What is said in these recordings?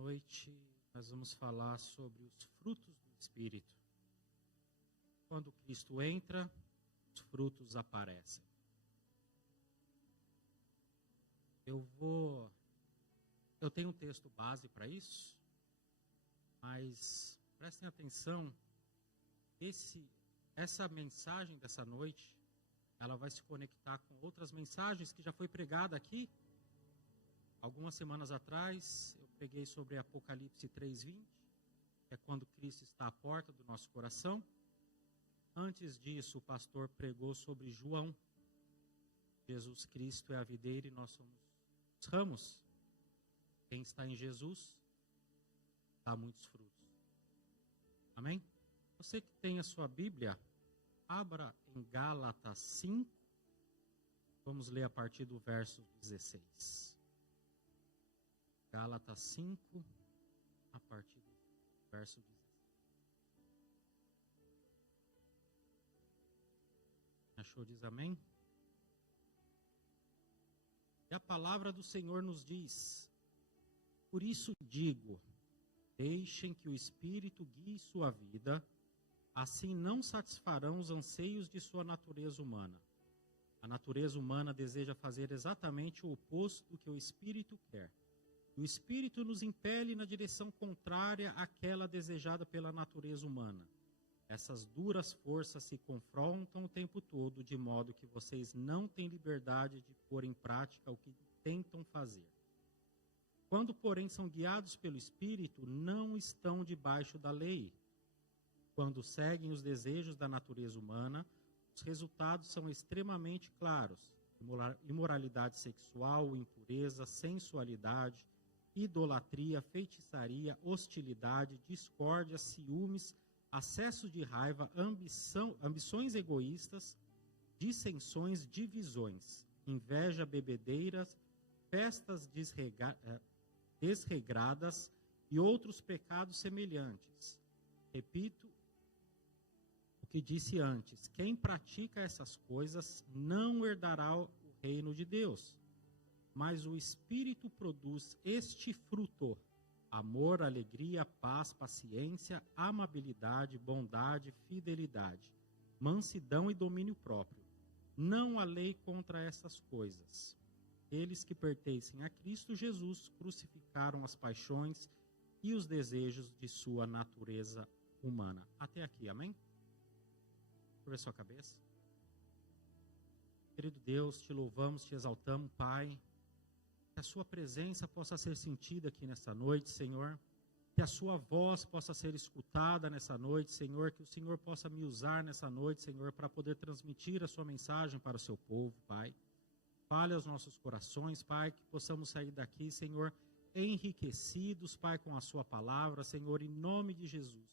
noite nós vamos falar sobre os frutos do Espírito. Quando Cristo entra, os frutos aparecem. Eu tenho um texto base para isso, mas prestem atenção, essa mensagem dessa noite, ela vai se conectar com outras mensagens que já foi pregada aqui. Algumas semanas atrás, eu preguei sobre Apocalipse 3:20, que é quando Cristo está à porta do nosso coração. Antes disso, o pastor pregou sobre João. Jesus Cristo é a videira e nós somos os ramos. Quem está em Jesus, dá muitos frutos. Amém? Você que tem a sua Bíblia, abra em Gálatas 5. Vamos ler a partir do verso 16. Gálatas 5, a partir do verso 16. Achou? Diz amém? E a palavra do Senhor nos diz: por isso digo, deixem que o Espírito guie sua vida, assim não satisfarão os anseios de sua natureza humana. A natureza humana deseja fazer exatamente o oposto do que o Espírito quer. O Espírito nos impele na direção contrária àquela desejada pela natureza humana. Essas duras forças se confrontam o tempo todo, de modo que vocês não têm liberdade de pôr em prática o que tentam fazer. Quando, porém, são guiados pelo Espírito, não estão debaixo da lei. Quando seguem os desejos da natureza humana, os resultados são extremamente claros: imoralidade sexual, impureza, sensualidade, idolatria, feitiçaria, hostilidade, discórdia, ciúmes, acesso de raiva, ambições egoístas, dissensões, divisões, inveja, bebedeiras, festas desregradas e outros pecados semelhantes. Repito o que disse antes: quem pratica essas coisas não herdará o reino de Deus. Mas o Espírito produz este fruto: amor, alegria, paz, paciência, amabilidade, bondade, fidelidade, mansidão e domínio próprio. Não há lei contra essas coisas. Eles que pertencem a Cristo Jesus crucificaram as paixões e os desejos de sua natureza humana. Até aqui, amém? Curva sua cabeça. Querido Deus, te louvamos, te exaltamos, Pai. Que a sua presença possa ser sentida aqui nessa noite, Senhor. Que a sua voz possa ser escutada nessa noite, Senhor. Que o Senhor possa me usar nessa noite, Senhor, para poder transmitir a sua mensagem para o seu povo, Pai. Fale aos nossos corações, Pai, que possamos sair daqui, Senhor, enriquecidos, Pai, com a sua palavra, Senhor, em nome de Jesus.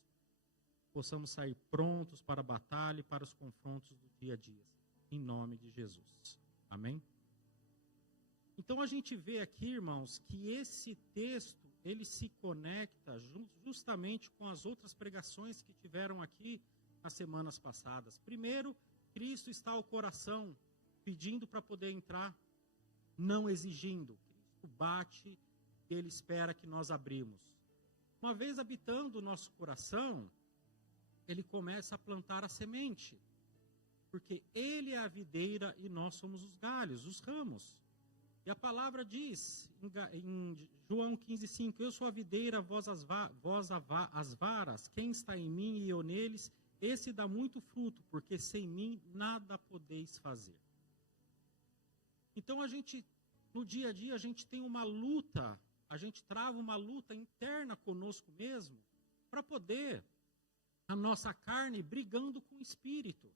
Possamos sair prontos para a batalha e para os confrontos do dia a dia, em nome de Jesus. Amém? Então a gente vê aqui, irmãos, que esse texto, ele se conecta justamente com as outras pregações que tiveram aqui nas semanas passadas. Primeiro, Cristo está ao coração, pedindo para poder entrar, não exigindo. Cristo bate e ele espera que nós abrimos. Uma vez habitando o nosso coração, ele começa a plantar a semente, porque ele é a videira e nós somos os galhos, os ramos. E a palavra diz, em João 15:5, eu sou a videira, vós as varas, quem está em mim e eu neles, esse dá muito fruto, porque sem mim nada podeis fazer. Então no dia a dia, a gente tem uma luta, a gente trava uma luta interna conosco mesmo, para poder, a nossa carne brigando com o Espírito.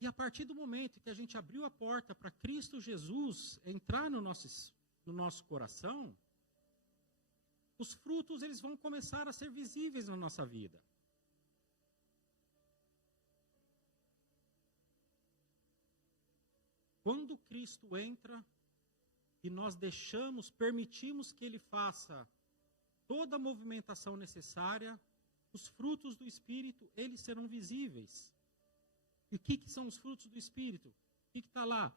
E a partir do momento que a gente abriu a porta para Cristo Jesus entrar no nosso coração, os frutos eles vão começar a ser visíveis na nossa vida. Quando Cristo entra e nós permitimos que Ele faça toda a movimentação necessária, os frutos do Espírito eles serão visíveis. E o que são os frutos do Espírito? O que está lá?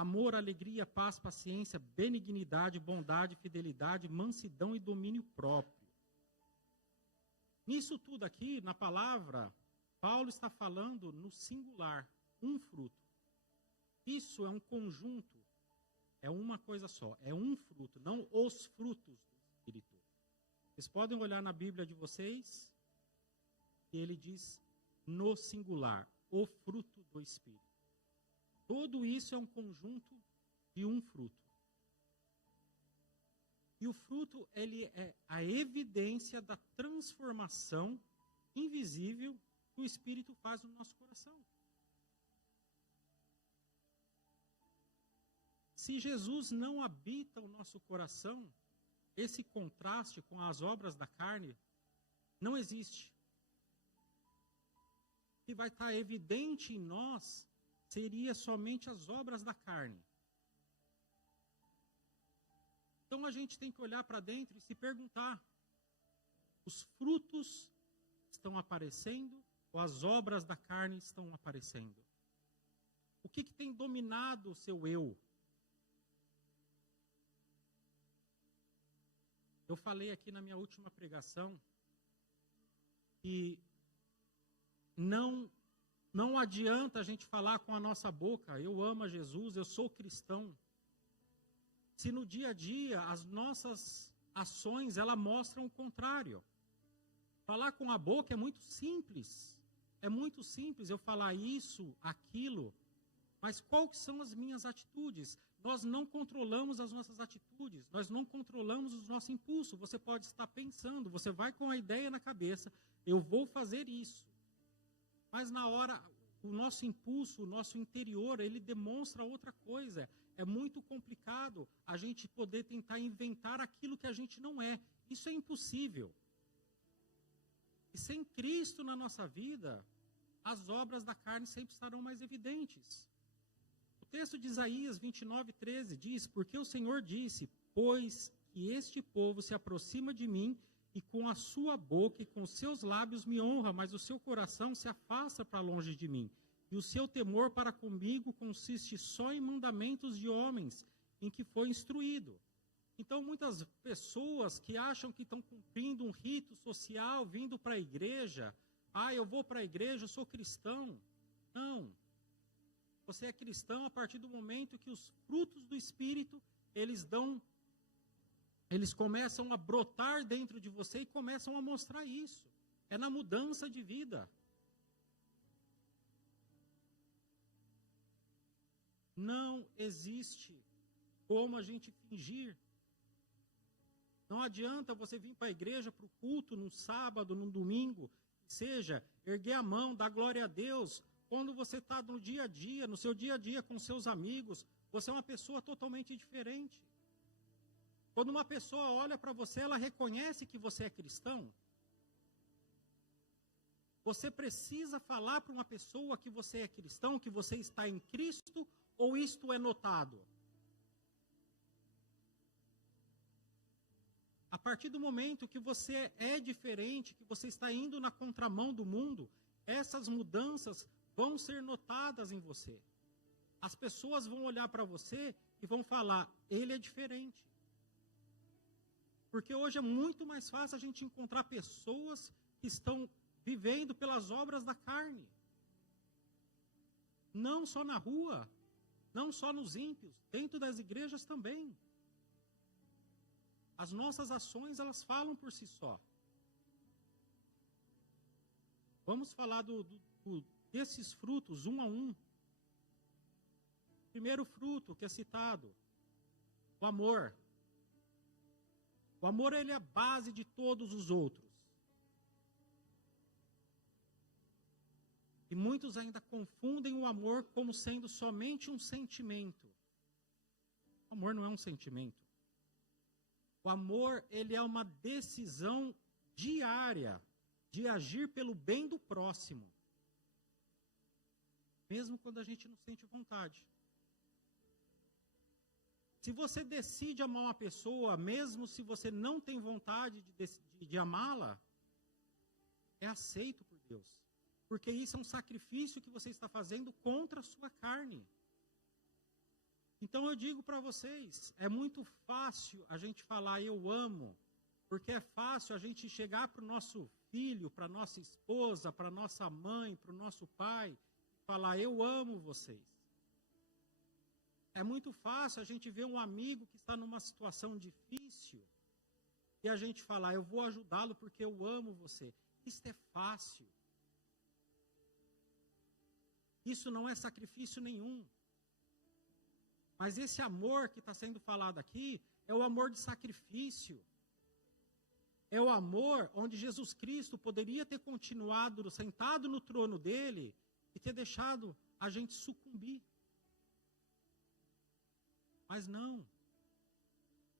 amor, alegria, paz, paciência, benignidade, bondade, fidelidade, mansidão e domínio próprio. Nisso tudo aqui, na palavra, Paulo está falando no singular, um fruto. Isso é um conjunto, é uma coisa só, é um fruto, não os frutos do Espírito. Vocês podem olhar na Bíblia de vocês, e ele diz no singular, o fruto do Espírito. Tudo isso é um conjunto de um fruto. E o fruto, ele é a evidência da transformação invisível que o Espírito faz no nosso coração. Se Jesus não habita o nosso coração, esse contraste com as obras da carne não existe. O que vai estar evidente em nós seria somente as obras da carne. Então a gente tem que olhar para dentro e se perguntar: os frutos estão aparecendo ou as obras da carne estão aparecendo? O que tem dominado o seu eu? Eu falei aqui na minha última pregação que não adianta a gente falar com a nossa boca, eu amo a Jesus, eu sou cristão, se no dia a dia as nossas ações, elas mostram o contrário. Falar com a boca é muito simples eu falar isso, aquilo, mas quais são as minhas atitudes? Nós não controlamos as nossas atitudes, nós não controlamos os nossos impulsos. Você pode estar pensando, você vai com a ideia na cabeça, eu vou fazer isso. Mas na hora, o nosso impulso, o nosso interior, ele demonstra outra coisa. É muito complicado a gente poder tentar inventar aquilo que a gente não é. Isso é impossível. E sem Cristo na nossa vida, as obras da carne sempre estarão mais evidentes. O texto de Isaías 29:13 diz: porque o Senhor disse, pois que este povo se aproxima de mim, e com a sua boca e com seus lábios me honra, mas o seu coração se afasta para longe de mim. E o seu temor para comigo consiste só em mandamentos de homens, em que foi instruído. Então, muitas pessoas que acham que estão cumprindo um rito social, vindo para a igreja, eu vou para a igreja, eu sou cristão. Não. Você é cristão a partir do momento que os frutos do Espírito, eles começam a brotar dentro de você e começam a mostrar isso. É na mudança de vida. Não existe como a gente fingir. Não adianta você vir para a igreja, para o culto, no sábado, no domingo, seja, erguer a mão, dar glória a Deus. Quando você está no dia a dia, no seu dia a dia com seus amigos, você é uma pessoa totalmente diferente. Quando uma pessoa olha para você, ela reconhece que você é cristão. Você precisa falar para uma pessoa que você é cristão, que você está em Cristo, ou isto é notado? A partir do momento que você é diferente, que você está indo na contramão do mundo, essas mudanças vão ser notadas em você. As pessoas vão olhar para você e vão falar, ele é diferente. Porque hoje é muito mais fácil a gente encontrar pessoas que estão vivendo pelas obras da carne. Não só na rua, não só nos ímpios, dentro das igrejas também. As nossas ações, elas falam por si só. Vamos falar desses frutos, um a um. Primeiro fruto que é citado, o amor. O amor, ele é a base de todos os outros. E muitos ainda confundem o amor como sendo somente um sentimento. O amor não é um sentimento. O amor, ele é uma decisão diária de agir pelo bem do próximo. Mesmo quando a gente não sente vontade. Se você decide amar uma pessoa, mesmo se você não tem vontade de amá-la, é aceito por Deus. Porque isso é um sacrifício que você está fazendo contra a sua carne. Então eu digo para vocês, é muito fácil a gente falar eu amo, porque é fácil a gente chegar para o nosso filho, para nossa esposa, para nossa mãe, para o nosso pai, falar eu amo vocês. É muito fácil a gente ver um amigo que está numa situação difícil e a gente falar eu vou ajudá-lo porque eu amo você. Isso é fácil. Isso não é sacrifício nenhum. Mas esse amor que está sendo falado aqui é o amor de sacrifício. É o amor onde Jesus Cristo poderia ter continuado sentado no trono dele e ter deixado a gente sucumbir. Mas não.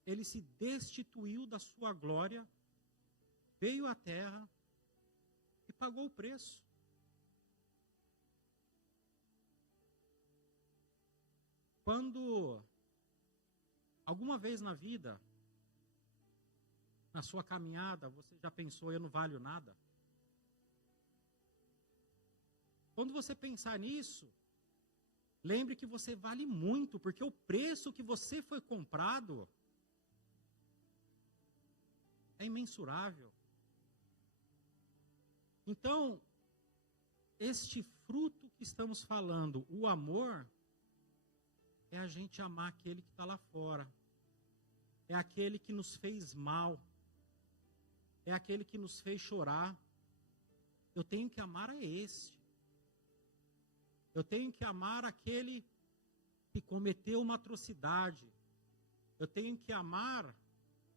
Ele se destituiu da sua glória, veio à terra e pagou o preço. Quando alguma vez na vida, na sua caminhada, você já pensou, eu não valho nada? Quando você pensar nisso, lembre que você vale muito, porque o preço que você foi comprado é imensurável. Então, este fruto que estamos falando, o amor, é a gente amar aquele que está lá fora. É aquele que nos fez mal. É aquele que nos fez chorar. Eu tenho que amar a esse. Eu tenho que amar aquele que cometeu uma atrocidade. Eu tenho que amar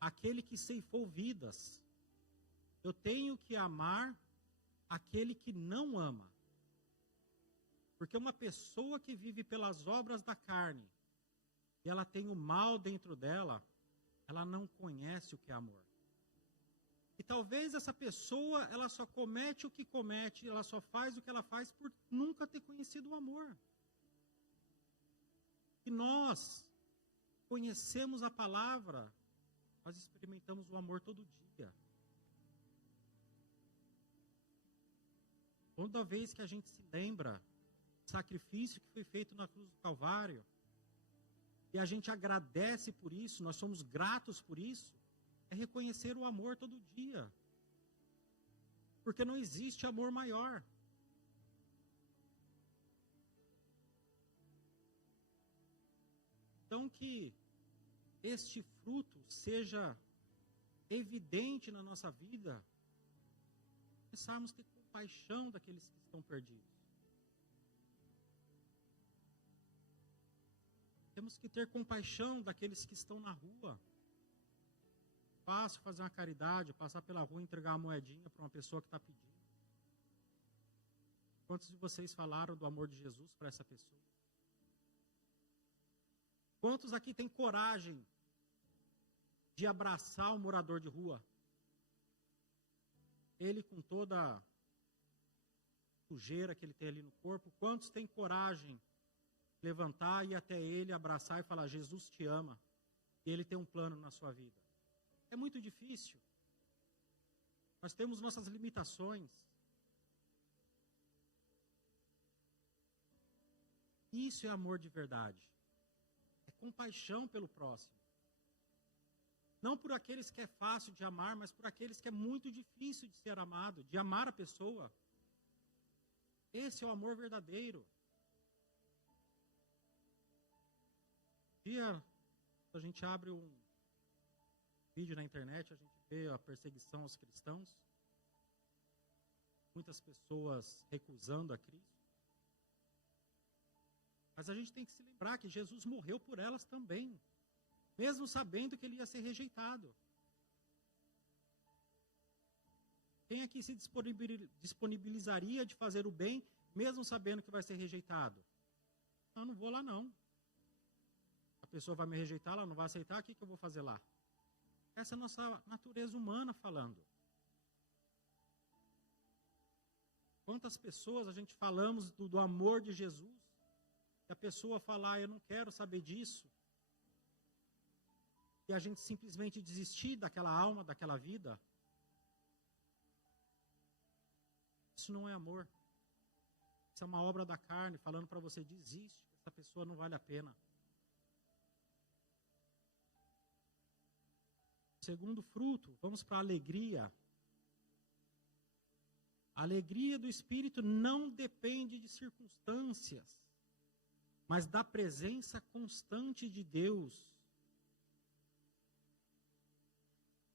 aquele que ceifou vidas. Eu tenho que amar aquele que não ama. Porque uma pessoa que vive pelas obras da carne, e ela tem o mal dentro dela, ela não conhece o que é amor. E talvez essa pessoa, ela só comete o que comete, ela só faz o que ela faz por nunca ter conhecido o amor. E nós conhecemos a palavra, nós experimentamos o amor todo dia. Toda vez que a gente se lembra do sacrifício que foi feito na cruz do Calvário, e a gente agradece por isso, nós somos gratos por isso, é reconhecer o amor todo dia. Porque não existe amor maior. Então que este fruto seja evidente na nossa vida, começarmos a ter compaixão daqueles que estão perdidos. Temos que ter compaixão daqueles que estão na rua. Fácil fazer uma caridade, passar pela rua e entregar uma moedinha para uma pessoa que está pedindo. Quantos de vocês falaram do amor de Jesus para essa pessoa? Quantos aqui têm coragem de abraçar um morador de rua? Ele com toda a sujeira que ele tem ali no corpo, quantos têm coragem de levantar e ir até ele, abraçar e falar, Jesus te ama, e ele tem um plano na sua vida? É muito difícil. Nós temos nossas limitações. Isso é amor de verdade. É compaixão pelo próximo. Não por aqueles que é fácil de amar, mas por aqueles que é muito difícil de ser amado, de amar a pessoa. Esse é o amor verdadeiro. Um dia, a gente abre um vídeo na internet, a gente vê a perseguição aos cristãos. Muitas pessoas recusando a Cristo. Mas a gente tem que se lembrar que Jesus morreu por elas também, mesmo sabendo que ele ia ser rejeitado. Quem aqui se disponibilizaria de fazer o bem, mesmo sabendo que vai ser rejeitado? Eu não vou lá não. A pessoa vai me rejeitar, ela não vai aceitar, o que eu vou fazer lá? Essa é a nossa natureza humana falando. Quantas pessoas a gente falamos do amor de Jesus, e a pessoa falar, eu não quero saber disso, e a gente simplesmente desistir daquela alma, daquela vida? Isso não é amor. Isso é uma obra da carne, falando para você, desiste, essa pessoa não vale a pena. segundo fruto, vamos para a alegria. A alegria do Espírito não depende de circunstâncias, mas da presença constante de Deus.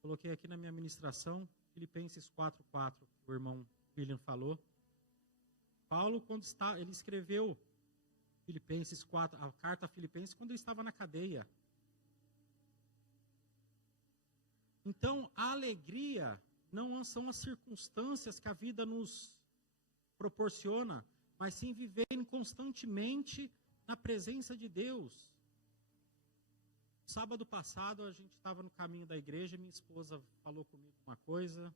Coloquei aqui na minha ministração, Filipenses 4:4, que o irmão William falou. Paulo, ele escreveu Filipenses 4, a carta a Filipenses, quando ele estava na cadeia. Então, a alegria não são as circunstâncias que a vida nos proporciona, mas sim viverem constantemente na presença de Deus. Sábado passado, a gente estava no caminho da igreja, minha esposa falou comigo uma coisa,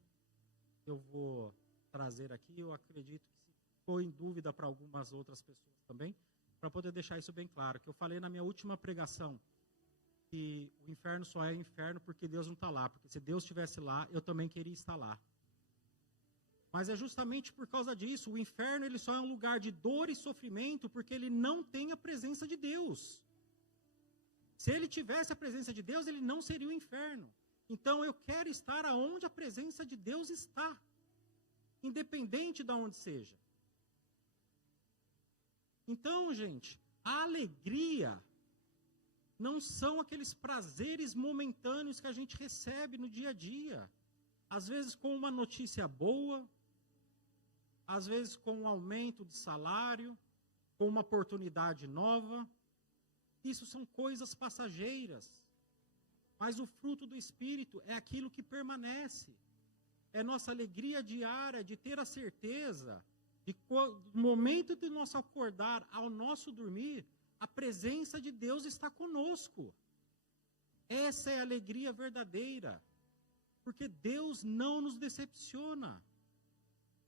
eu vou trazer aqui, eu acredito que ficou em dúvida para algumas outras pessoas também, para poder deixar isso bem claro, que eu falei na minha última pregação, que o inferno só é inferno porque Deus não está lá, porque se Deus estivesse lá, eu também queria estar lá. Mas é justamente por causa disso, o inferno ele só é um lugar de dor e sofrimento porque ele não tem a presença de Deus. Se ele tivesse a presença de Deus, ele não seria o inferno. Então eu quero estar aonde a presença de Deus está, independente de onde seja. Então, gente, a alegria não são aqueles prazeres momentâneos que a gente recebe no dia a dia. Às vezes com uma notícia boa, às vezes com um aumento de salário, com uma oportunidade nova. Isso são coisas passageiras. Mas o fruto do Espírito é aquilo que permanece. É nossa alegria diária de ter a certeza de que no momento de nosso acordar ao nosso dormir, a presença de Deus está conosco. Essa é a alegria verdadeira. Porque Deus não nos decepciona.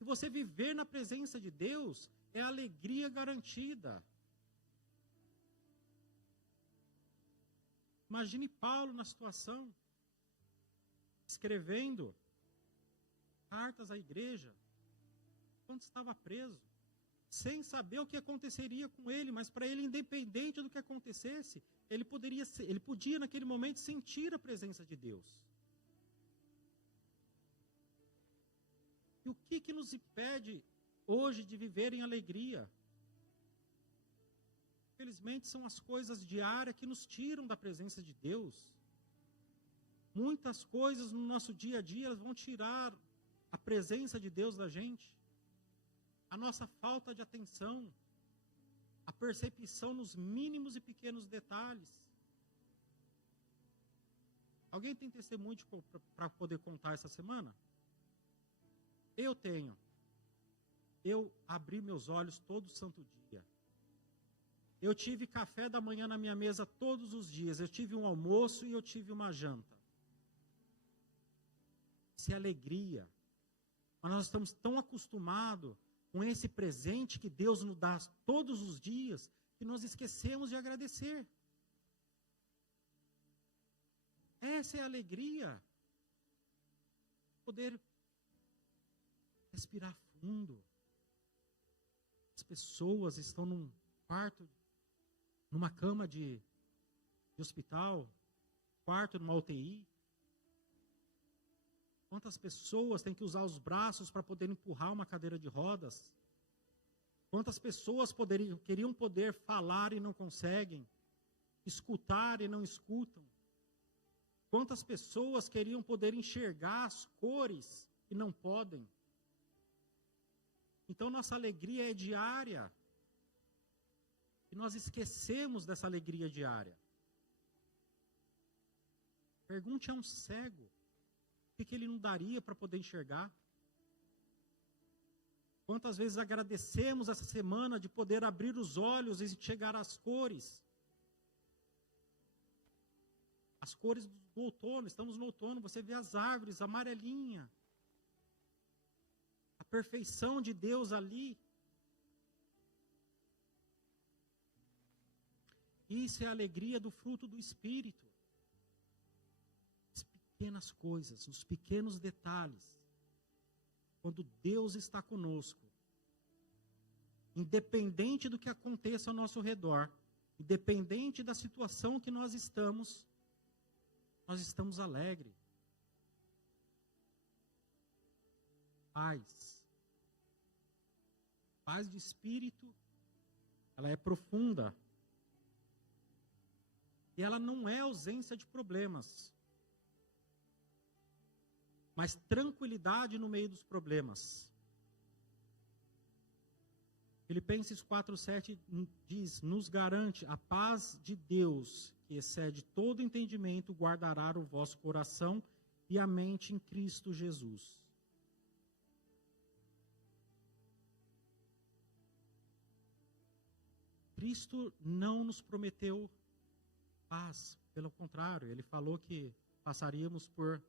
E você viver na presença de Deus é a alegria garantida. Imagine Paulo na situação, escrevendo cartas à igreja, quando estava preso, sem saber o que aconteceria com ele, mas para ele, independente do que acontecesse, ele podia naquele momento sentir a presença de Deus. E o que nos impede hoje de viver em alegria? Infelizmente são as coisas diárias que nos tiram da presença de Deus. Muitas coisas no nosso dia a dia vão tirar a presença de Deus da gente. A nossa falta de atenção, a percepção nos mínimos e pequenos detalhes. Alguém tem testemunho para poder contar essa semana? Eu tenho. Eu abri meus olhos todo santo dia. Eu tive café da manhã na minha mesa todos os dias. Eu tive um almoço e eu tive uma janta. Isso é alegria. Mas nós estamos tão acostumados com esse presente que Deus nos dá todos os dias, que nós esquecemos de agradecer. Essa é a alegria. Poder respirar fundo. As pessoas estão num quarto, numa cama de hospital, quarto numa UTI. Quantas pessoas têm que usar os braços para poder empurrar uma cadeira de rodas? Quantas pessoas queriam poder falar e não conseguem? Escutar e não escutam? Quantas pessoas queriam poder enxergar as cores e não podem? Então nossa alegria é diária. E nós esquecemos dessa alegria diária. Pergunte a um cego. O que ele não daria para poder enxergar? Quantas vezes agradecemos essa semana de poder abrir os olhos e chegar às cores? As cores do outono, estamos no outono, você vê as árvores, amarelinha. A perfeição de Deus ali. Isso é a alegria do fruto do Espírito. Pequenas coisas, nos pequenos detalhes, quando Deus está conosco, independente do que aconteça ao nosso redor, independente da situação que nós estamos alegres, paz. Paz de espírito, ela é profunda. E ela não é ausência de problemas, mas tranquilidade no meio dos problemas. Filipenses 4:7 diz, nos garante a paz de Deus, que excede todo entendimento, guardará o vosso coração e a mente em Cristo Jesus. Cristo não nos prometeu paz, pelo contrário, ele falou que passaríamos por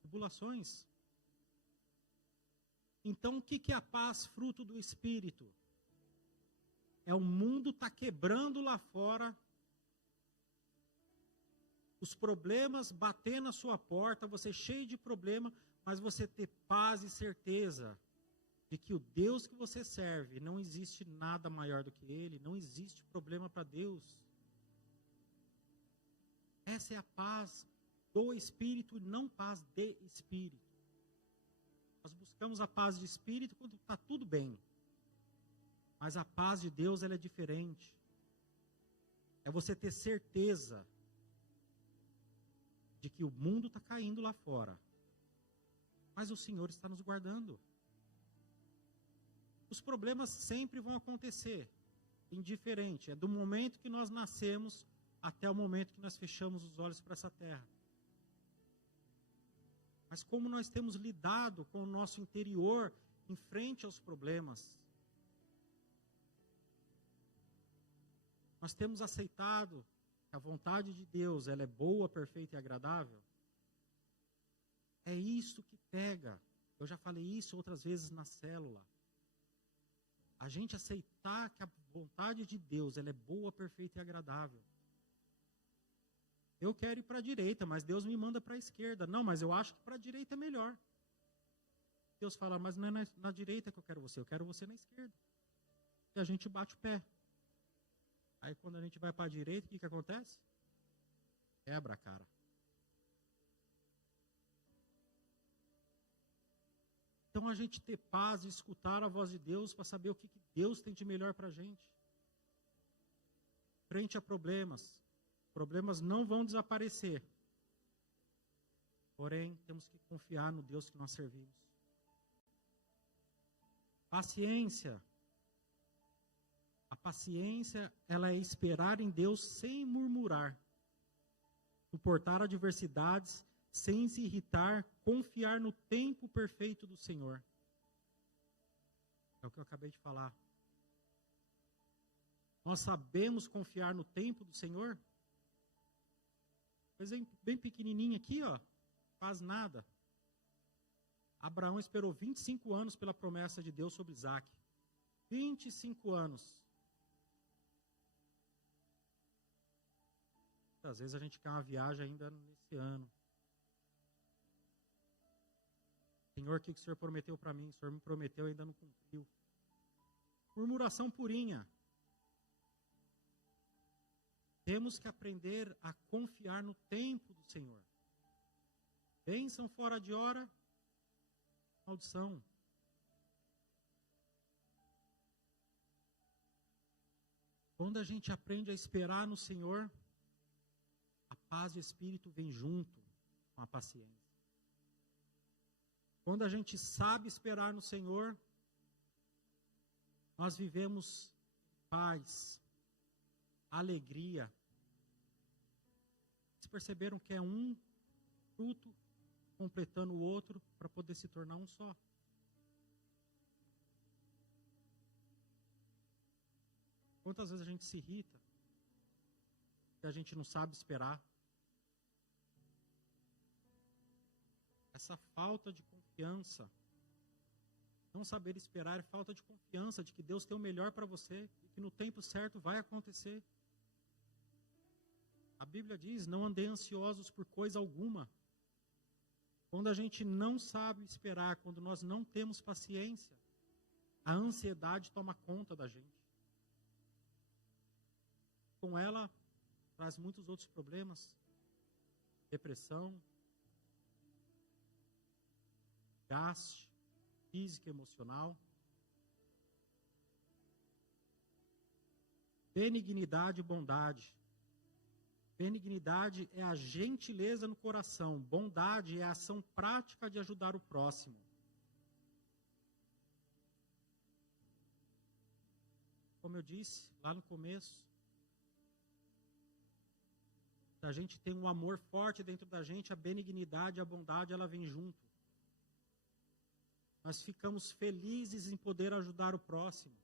tribulações. Então, o que é a paz fruto do Espírito? É o mundo tá quebrando lá fora, os problemas batendo na sua porta, você cheio de problema, mas você ter paz e certeza de que o Deus que você serve, não existe nada maior do que Ele, não existe problema para Deus. Essa é a paz do Espírito e não paz de Espírito. Nós buscamos a paz de Espírito quando está tudo bem. Mas a paz de Deus, ela é diferente. É você ter certeza de que o mundo está caindo lá fora. Mas o Senhor está nos guardando. Os problemas sempre vão acontecer. Indiferente. É do momento que nós nascemos até o momento que nós fechamos os olhos para essa terra. Mas como nós temos lidado com o nosso interior em frente aos problemas? Nós temos aceitado que a vontade de Deus, ela é boa, perfeita e agradável? É isso que pega. Eu já falei isso outras vezes na célula. A gente aceitar que a vontade de Deus, ela é boa, perfeita e agradável. Eu quero ir para a direita, mas Deus me manda para a esquerda. Não, mas eu acho que para a direita é melhor. Deus fala, mas não é na direita que eu quero você na esquerda. E a gente bate o pé. Aí quando a gente vai para a direita, o que acontece? Quebra a cara. Então a gente ter paz e escutar a voz de Deus para saber o que Deus tem de melhor para a gente. Frente a problemas. Problemas não vão desaparecer. Porém, temos que confiar no Deus que nós servimos. Paciência. A paciência, ela é esperar em Deus sem murmurar. Suportar adversidades sem se irritar, confiar no tempo perfeito do Senhor. É o que eu acabei de falar. Nós sabemos confiar no tempo do Senhor? Coisa bem pequenininha aqui, ó, faz nada. Abraão esperou 25 anos pela promessa de Deus sobre Isaac. 25 anos. Às vezes a gente quer uma viagem ainda nesse ano. Senhor, o que o Senhor prometeu para mim? O Senhor me prometeu e ainda não cumpriu. Murmuração purinha. Temos que aprender a confiar no tempo do Senhor. Bênção fora de hora, maldição. Quando a gente aprende a esperar no Senhor, a paz de espírito vem junto com a paciência. Quando a gente sabe esperar no Senhor, nós vivemos paz, alegria. Vocês perceberam que é um fruto completando o outro para poder se tornar um só? Quantas vezes a gente se irrita, que a gente não sabe esperar? Essa falta de confiança, não saber esperar é falta de confiança de que Deus tem o melhor para você e que no tempo certo vai acontecer. A Bíblia diz, não andei ansiosos por coisa alguma. Quando a gente não sabe esperar, quando nós não temos paciência, a ansiedade toma conta da gente. Com ela, traz muitos outros problemas, depressão, gaste, física e emocional. Benignidade e bondade. Benignidade é a gentileza no coração. Bondade é a ação prática de ajudar o próximo. Como eu disse lá no começo, a gente tem um amor forte dentro da gente, a benignidade, a bondade, ela vem junto. Nós ficamos felizes em poder ajudar o próximo.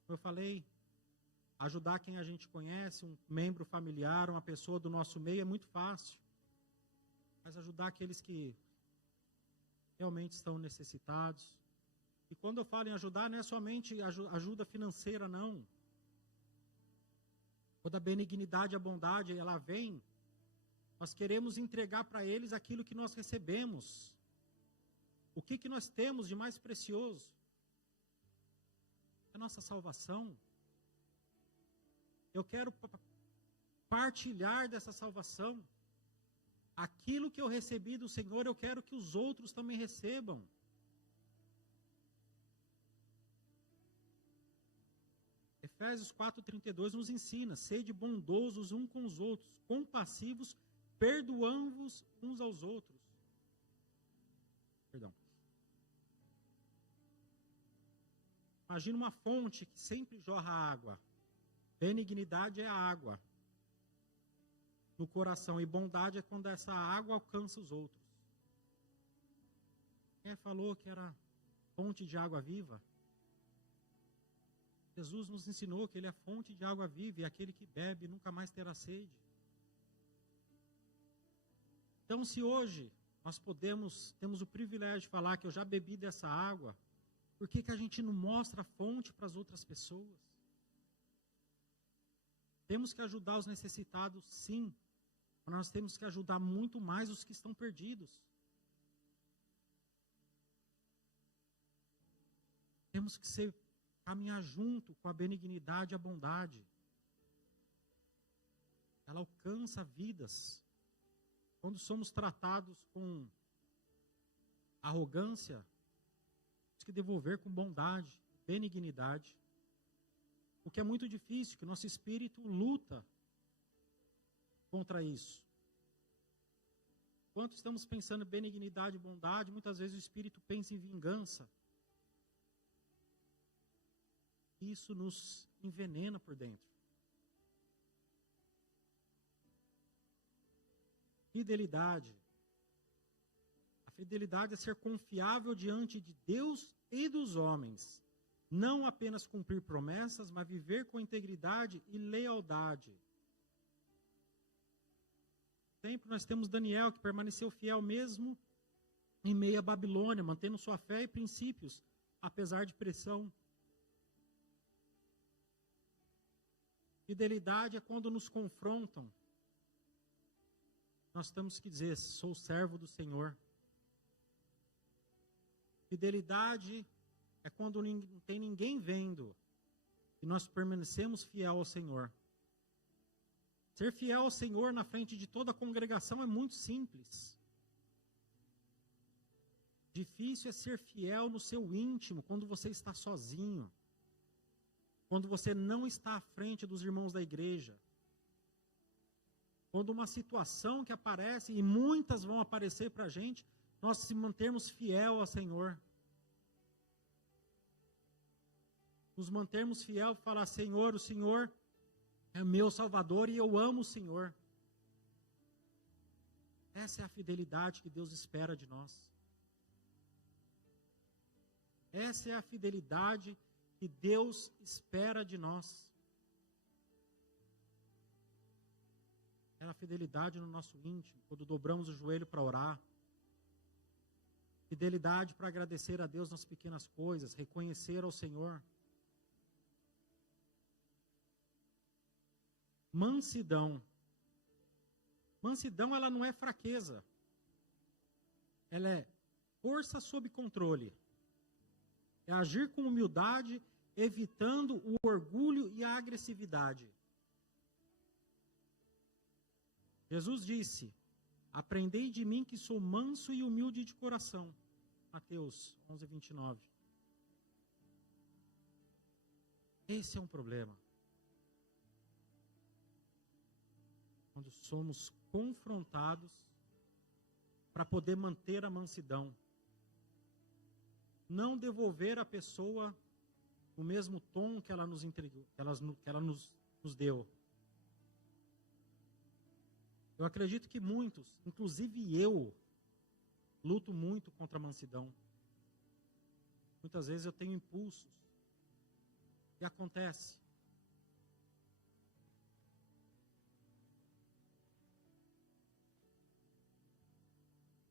Como eu falei, ajudar quem a gente conhece, um membro familiar, uma pessoa do nosso meio, é muito fácil. Mas ajudar aqueles que realmente estão necessitados. E quando eu falo em ajudar, não é somente ajuda financeira, não. Quando a benignidade e a bondade, ela vem, nós queremos entregar para eles aquilo que nós recebemos. O que nós temos de mais precioso? A nossa salvação. Eu quero partilhar dessa salvação. Aquilo que eu recebi do Senhor, eu quero que os outros também recebam. Efésios 4:32 nos ensina: sede bondosos uns com os outros, compassivos, perdoando-vos uns aos outros. Perdão. Imagina uma fonte que sempre jorra água. Benignidade é a água no coração, e bondade é quando essa água alcança os outros. Quem falou que era fonte de água viva? Jesus nos ensinou que Ele é fonte de água viva, e aquele que bebe nunca mais terá sede. Então, se hoje nós temos o privilégio de falar que eu já bebi dessa água, por que a gente não mostra a fonte para as outras pessoas? Temos que ajudar os necessitados, sim, mas nós temos que ajudar muito mais os que estão perdidos. Temos que caminhar junto com a benignidade e a bondade. Ela alcança vidas. Quando somos tratados com arrogância, temos que devolver com bondade, benignidade. O que é muito difícil, que o nosso espírito luta contra isso. Enquanto estamos pensando em benignidade e bondade, muitas vezes o espírito pensa em vingança. Isso nos envenena por dentro. Fidelidade. A fidelidade é ser confiável diante de Deus e dos homens. Não apenas cumprir promessas, mas viver com integridade e lealdade. Sempre nós temos Daniel, que permaneceu fiel mesmo em meio à Babilônia, mantendo sua fé e princípios, apesar de pressão. Fidelidade é quando nos confrontam. Nós temos que dizer: sou servo do Senhor. Fidelidade é quando não tem ninguém vendo e nós permanecemos fiel ao Senhor. Ser fiel ao Senhor na frente de toda a congregação é muito simples. Difícil é ser fiel no seu íntimo, quando você está sozinho. Quando você não está à frente dos irmãos da igreja. Quando uma situação que aparece, e muitas vão aparecer para a gente, nós se mantermos fiel ao Senhor. Nos mantermos fiel, falar: Senhor, o Senhor é meu Salvador e eu amo o Senhor. Essa é a fidelidade que Deus espera de nós. Essa é a fidelidade que Deus espera de nós. É a fidelidade no nosso íntimo, quando dobramos o joelho para orar. Fidelidade para agradecer a Deus nas pequenas coisas, reconhecer ao Senhor. Mansidão. Mansidão, ela não é fraqueza. Ela é força sob controle. É agir com humildade, evitando o orgulho e a agressividade. Jesus disse: aprendei de mim que sou manso e humilde de coração. Mateus 11, 29. Esse é um problema. Quando somos confrontados para poder manter a mansidão. Não devolver a pessoa o mesmo tom que ela nos entregou, que ela nos deu. Eu acredito que muitos, inclusive eu, luto muito contra a mansidão. Muitas vezes eu tenho impulsos. E acontece.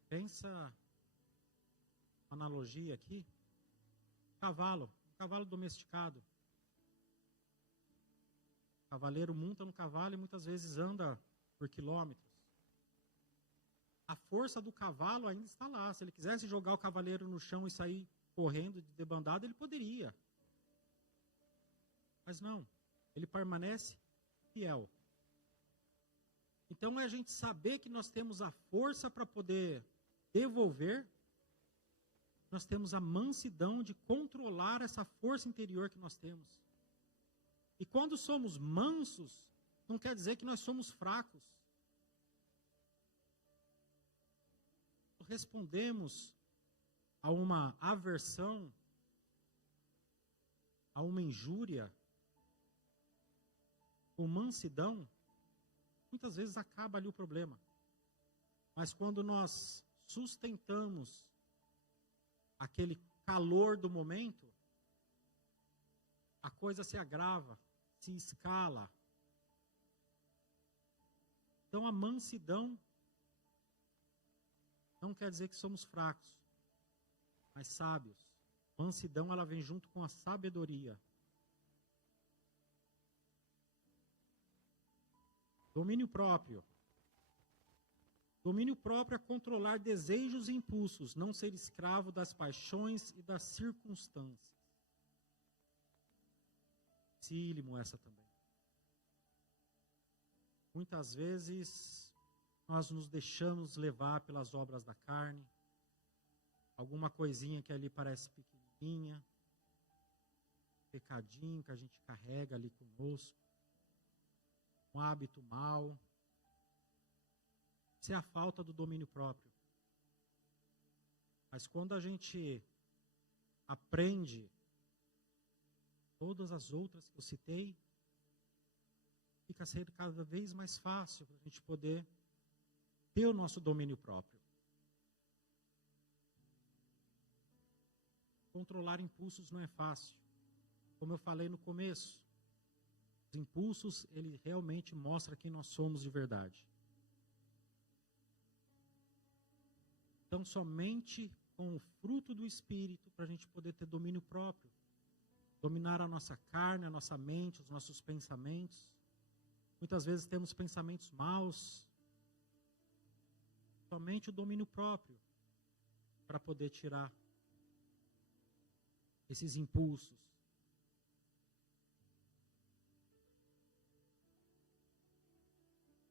Pensa uma analogia aqui. Cavalo, cavalo domesticado. O cavaleiro monta no cavalo e muitas vezes anda por quilômetros. A força do cavalo ainda está lá. Se ele quisesse jogar o cavaleiro no chão e sair correndo de debandada, ele poderia. Mas não, ele permanece fiel. Então é a gente saber que nós temos a força para poder devolver, nós temos a mansidão de controlar essa força interior que nós temos. E quando somos mansos, não quer dizer que nós somos fracos. Respondemos a uma aversão, a uma injúria, com mansidão, muitas vezes acaba ali o problema. Mas quando nós sustentamos aquele calor do momento, a coisa se agrava, se escala. Então a mansidão não quer dizer que somos fracos, mas sábios. Mansidão, ela vem junto com a sabedoria. Domínio próprio. Domínio próprio é controlar desejos e impulsos, não ser escravo das paixões e das circunstâncias. Dificílimo essa também. Muitas vezes nós nos deixamos levar pelas obras da carne, alguma coisinha que ali parece pequenininha, pecadinho que a gente carrega ali conosco, um hábito mau. Isso é a falta do domínio próprio. Mas quando a gente aprende todas as outras que eu citei, fica sendo cada vez mais fácil para a gente poder ter o nosso domínio próprio. Controlar impulsos não é fácil. Como eu falei no começo, os impulsos, ele realmente mostra quem nós somos de verdade. Então, somente com o fruto do Espírito, para a gente poder ter domínio próprio. Dominar a nossa carne, a nossa mente, os nossos pensamentos. Muitas vezes temos pensamentos maus. Somente o domínio próprio para poder tirar esses impulsos.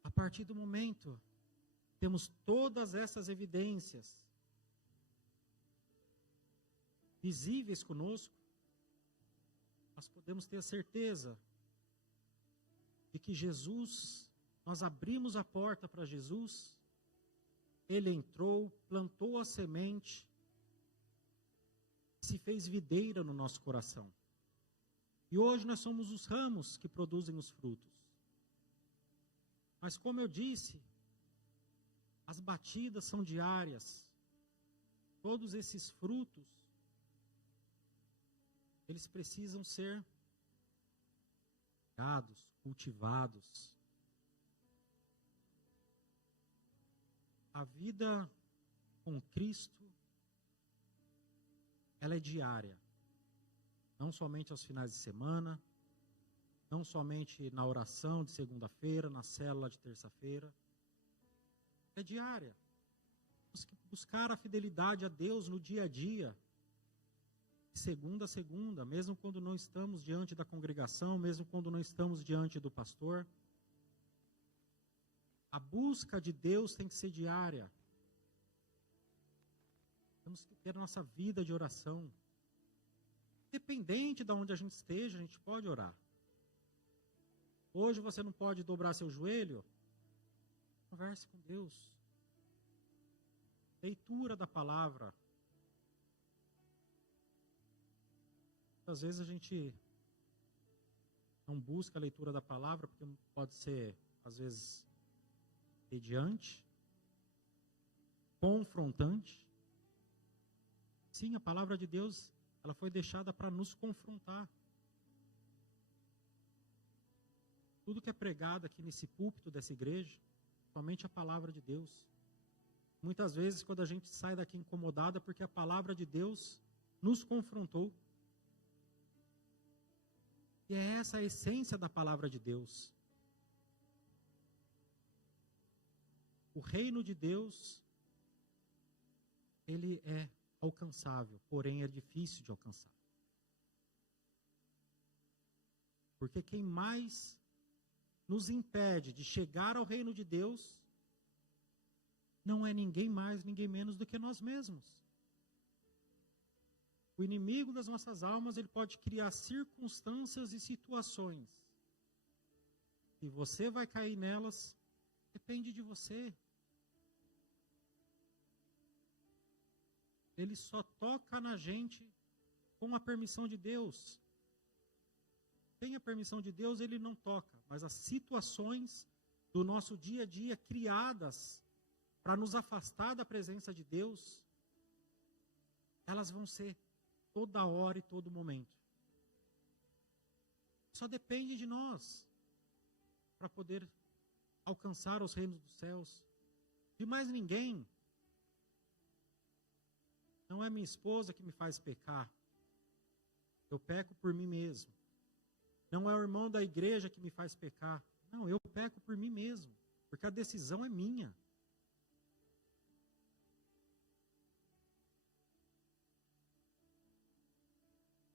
A partir do momento, temos todas essas evidências visíveis conosco, nós podemos ter a certeza de que Jesus, nós abrimos a porta para Jesus, Ele entrou, plantou a semente, se fez videira no nosso coração. E hoje nós somos os ramos que produzem os frutos. Mas como eu disse, as batidas são diárias. Todos esses frutos, eles precisam ser criados, cultivados. A vida com Cristo, ela é diária. Não somente aos finais de semana, não somente na oração de segunda-feira, na célula de terça-feira. É diária. Buscar a fidelidade a Deus no dia a dia, de segunda a segunda, mesmo quando não estamos diante da congregação, mesmo quando não estamos diante do pastor. A busca de Deus tem que ser diária. Temos que ter a nossa vida de oração. Independente de onde a gente esteja, a gente pode orar. Hoje você não pode dobrar seu joelho? Converse com Deus. Leitura da palavra. Às vezes a gente não busca a leitura da palavra, porque pode ser, às vezes, entediante, confrontante. Sim, a palavra de Deus, ela foi deixada para nos confrontar. Tudo que é pregado aqui nesse púlpito dessa igreja, somente a palavra de Deus. Muitas vezes, quando a gente sai daqui incomodado, é porque a palavra de Deus nos confrontou. E é essa a essência da palavra de Deus. O reino de Deus, ele é alcançável, porém é difícil de alcançar. Porque quem mais nos impede de chegar ao reino de Deus não é ninguém mais, ninguém menos do que nós mesmos. O inimigo das nossas almas, ele pode criar circunstâncias e situações. E você vai cair nelas, depende de você. Ele só toca na gente com a permissão de Deus. Sem a permissão de Deus, ele não toca. Mas as situações do nosso dia a dia criadas para nos afastar da presença de Deus, elas vão ser toda hora e todo momento. Só depende de nós para poder alcançar os reinos dos céus. De mais ninguém. Não é minha esposa que me faz pecar. Eu peco por mim mesmo. Não é o irmão da igreja que me faz pecar. Não, eu peco por mim mesmo. Porque a decisão é minha.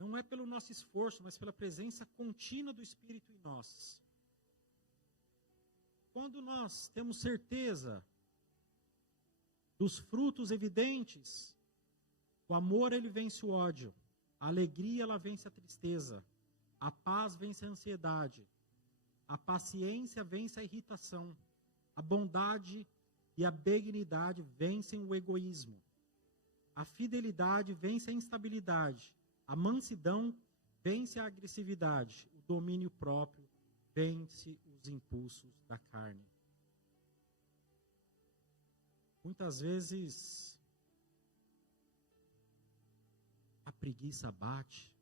Não é pelo nosso esforço, mas pela presença contínua do Espírito em nós. Quando nós temos certeza dos frutos evidentes, o amor, ele vence o ódio. A alegria, ela vence a tristeza. A paz vence a ansiedade. A paciência vence a irritação. A bondade e a benignidade vencem o egoísmo. A fidelidade vence a instabilidade. A mansidão vence a agressividade. O domínio próprio vence os impulsos da carne. Muitas vezes a preguiça bate,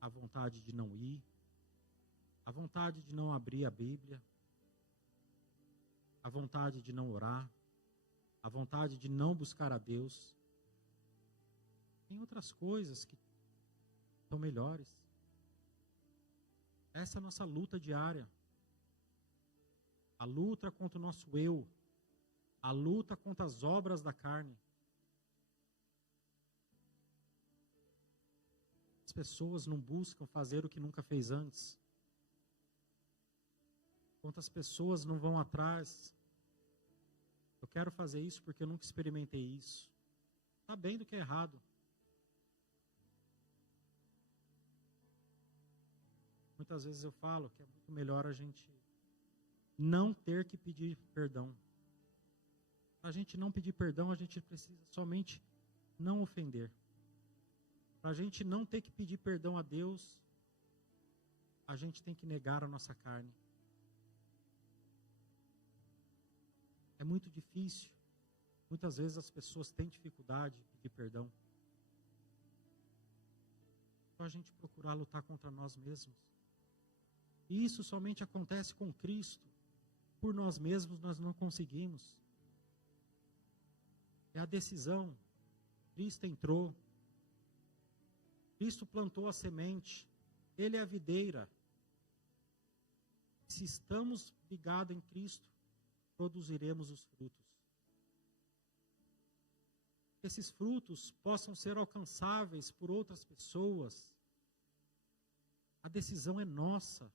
a vontade de não ir, a vontade de não abrir a Bíblia, a vontade de não orar, a vontade de não buscar a Deus. Tem outras coisas que são melhores. Essa é a nossa luta diária. A luta contra o nosso eu. A luta contra as obras da carne. As pessoas não buscam fazer o que nunca fez antes. Quantas pessoas não vão atrás? Eu quero fazer isso porque eu nunca experimentei isso. Sabendo que é errado. Muitas vezes eu falo que é muito melhor a gente não ter que pedir perdão. Para a gente não pedir perdão, a gente precisa somente não ofender. Para a gente não ter que pedir perdão a Deus, a gente tem que negar a nossa carne. É muito difícil. Muitas vezes as pessoas têm dificuldade de pedir perdão. Só a gente procurar lutar contra nós mesmos. E isso somente acontece com Cristo. Por nós mesmos nós não conseguimos. É a decisão. Cristo entrou. Cristo plantou a semente. Ele é a videira. Se estamos ligados em Cristo, produziremos os frutos. Esses frutos possam ser alcançáveis por outras pessoas. A decisão é nossa.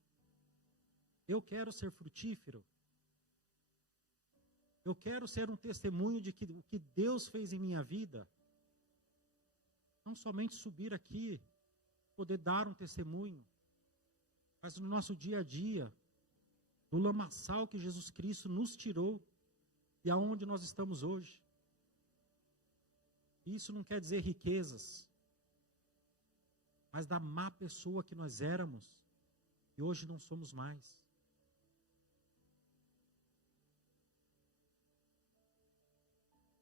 Eu quero ser frutífero, Eu quero ser um testemunho de que o que Deus fez em minha vida, não somente subir aqui, poder dar um testemunho, mas no nosso dia a dia, no lamaçal que Jesus Cristo nos tirou e aonde nós estamos hoje. Isso não quer dizer riquezas, mas da má pessoa que nós éramos e hoje não somos mais.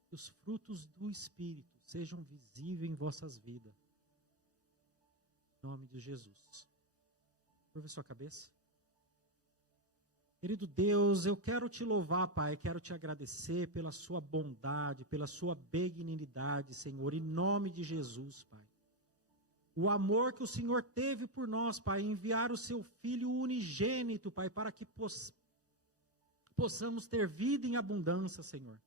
Que os frutos do Espírito sejam visíveis em vossas vidas. Em nome de Jesus. Curva sua cabeça. Querido Deus, eu quero te louvar, Pai, quero te agradecer pela sua bondade, pela sua benignidade, Senhor, em nome de Jesus, Pai. O amor que o Senhor teve por nós, Pai, enviar o seu Filho unigênito, Pai, para que possamos ter vida em abundância, Senhor.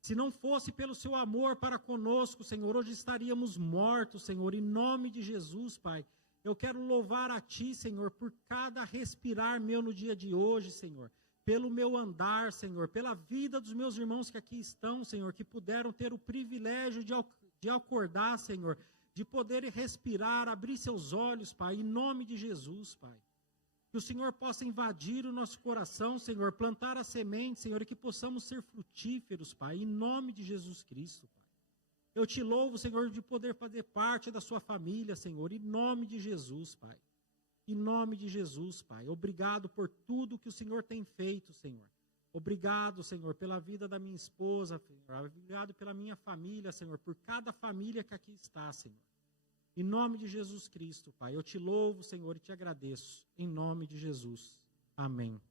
Se não fosse pelo seu amor para conosco, Senhor, hoje estaríamos mortos, Senhor, em nome de Jesus, Pai. Eu quero louvar a Ti, Senhor, por cada respirar meu no dia de hoje, Senhor. Pelo meu andar, Senhor, pela vida dos meus irmãos que aqui estão, Senhor, que puderam ter o privilégio de acordar, Senhor, de poder respirar, abrir seus olhos, Pai, em nome de Jesus, Pai. Que o Senhor possa invadir o nosso coração, Senhor, plantar a semente, Senhor, e que possamos ser frutíferos, Pai, em nome de Jesus Cristo, Pai. Eu te louvo, Senhor, de poder fazer parte da sua família, Senhor, em nome de Jesus, Pai. Em nome de Jesus, Pai. Obrigado por tudo que o Senhor tem feito, Senhor. Obrigado, Senhor, pela vida da minha esposa, Senhor. Obrigado pela minha família, Senhor, por cada família que aqui está, Senhor. Em nome de Jesus Cristo, Pai. Eu te louvo, Senhor, e te agradeço. Em nome de Jesus. Amém.